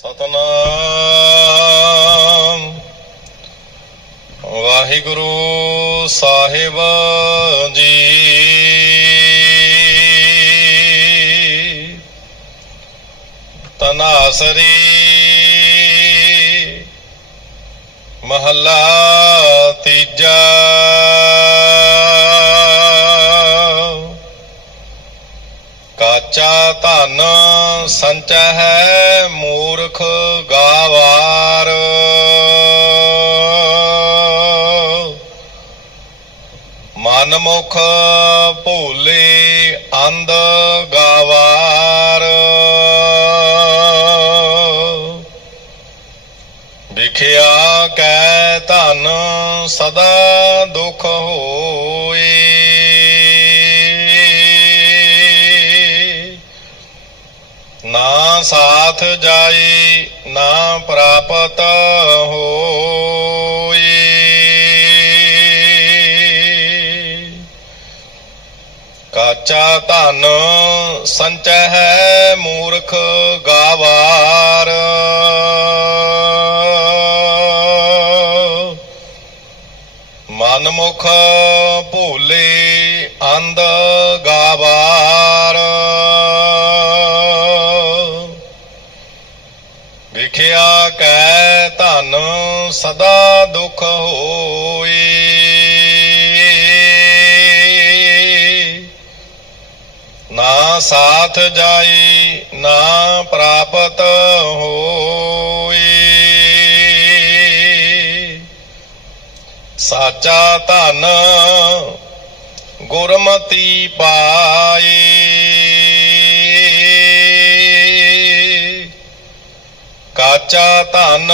ਸਤਨਾਮ। ਵਾਹਿਗੁਰੂ ਸਾਹਿਬ ਜੀ। ਤਨਾਸਰੀ ਮਹੱਲਾ ਤੀਜਾ। ਕਾਚਾ ਧਨ ਸੰਚੈ ਹੈ ਮੂਰਖ ਗਾਵਾਰ। ਮਨਮੁਖ ਭੋਲੇ ਅੰਧ ਗਾਵਾਰ। ਵਿਖਿਆ ਕੈ ਧਨ ਸਦਾ ਦੁਖ ਹੋਏ। ਨਾ ਸਾਥ ਜਾਈ, ਨਾ ਪ੍ਰਾਪਤ ਹੋਈ। ਕਾਚਾ ਧਨ ਸੰਚੈ ਹੈ ਮੂਰਖ ਗਾਵਾਰ। ਮਨ ਮੁਖ ਭੋਲੇ ਅੰਧ ਗਾਵਾਰ। ਕੈ ਧਨ ਸਦਾ ਦੁਖ ਹੋਈ ਨਾ ਸਾਥ ਜਾਈ ਨਾ ਪ੍ਰਾਪਤ ਹੋਈ ਸਾਚਾ ਧਨ ਗੁਰਮਤੀ ਪਾਈ ਕਾਚਾ ਧਨ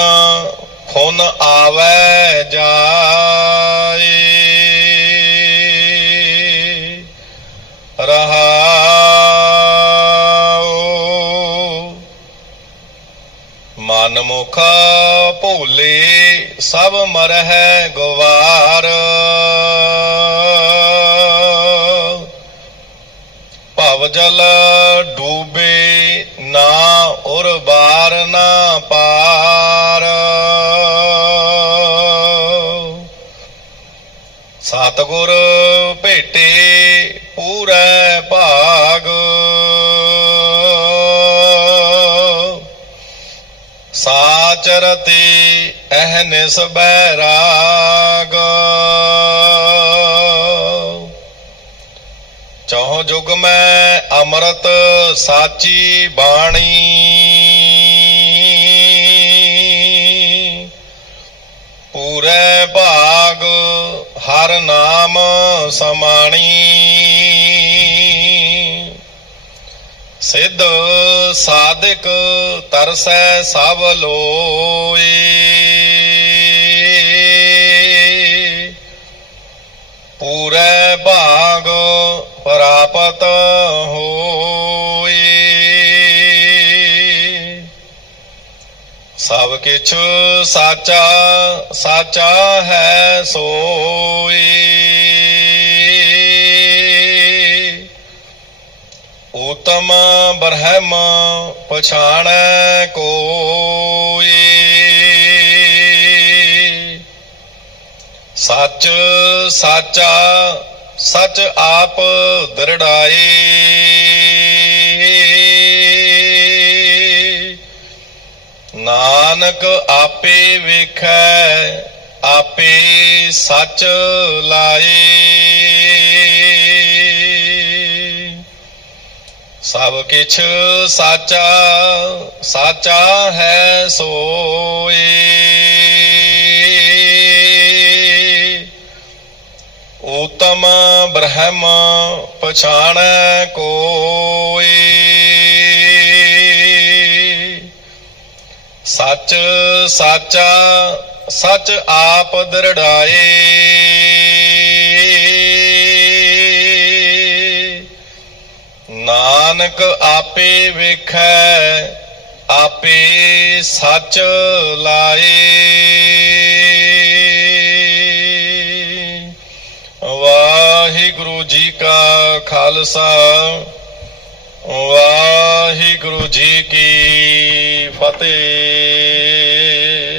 ਖੁਨ ਆਵੈ ਜਾਏ। ਰਹਾਉ। ਮਨਮੁਖ ਭੋਲੇ ਸਭ ਮਰਹਿ ਗਵਾਰ। ਭਵ ਜਲ ਡੂਬੇ ਨਾ ਉਰ ਬਾਰ ਨਾ ਪਾਰ। ਸਤਿਗੁਰ ਭੇਟੇ ਪੂਰੈ ਭਾਗ। ਸਾਚਰਤੀ ਅਹਨਿਸ ਬੈਰਾਗ। ਚੌ ਜੁਗ ਮੈਂ ਅੰਮ੍ਰਿਤ ਸਾਚੀ ਬਾਣੀ। ਹਰ ਨਾਮ ਸਮਾਣੀ। ਸਿੱਧ ਸਾਧਕ ਤਰਸੈ ਸਭ ਲੋਈ ਸਭ ਕਿਛ ਸਾਚਾ ਸਾਚਾ ਹੈ ਸੋਈ। ਉਤਮ ਬ੍ਰਹਮ ਪਛਾਣੈ ਕੋਈ। ਸੱਚ ਸਾਚਾ, ਸੱਚ ਆਪ ਦਰੜਾਈ। ਨਾਨਕ ਆਪੇ ਵੇਖੈ, ਆਪੇ ਸੱਚ ਲਾਏ। ਸਭ ਕਿਛ ਸਾਚਾ ਸਾਚਾ ਹੈ ਸੋਈ ਉਤਮ ਬ੍ਰਹਮ ਪਛਾਣੈ ਕੋ। ਸਾਚਾ ਸਚ ਆਪ ਦਰੜਾਏ। ਨਾਨਕ ਆਪੇ ਵੇਖੈ ਆਪੇ ਸੱਚ ਲਾਏ। ਵਾਹਿਗੁਰੂ ਜੀ ਕਾ ਖਾਲਸਾ। ਵਾਹਿਗੁਰੂ ਜੀ ਕੀ ਫਤਿਹ।